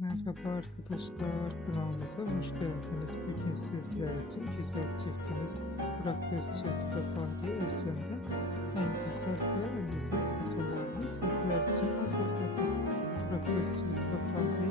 Merhaba arkadaşlar, kanalımıza hoş geldiniz. Bugün sizler için güzel çiftimiz Burak Özçivit ve Fahriye Erçen'den en güzel ve en güzel fotoğraflarını sizler için hazırladık. Burak Özçivit ve Fahriye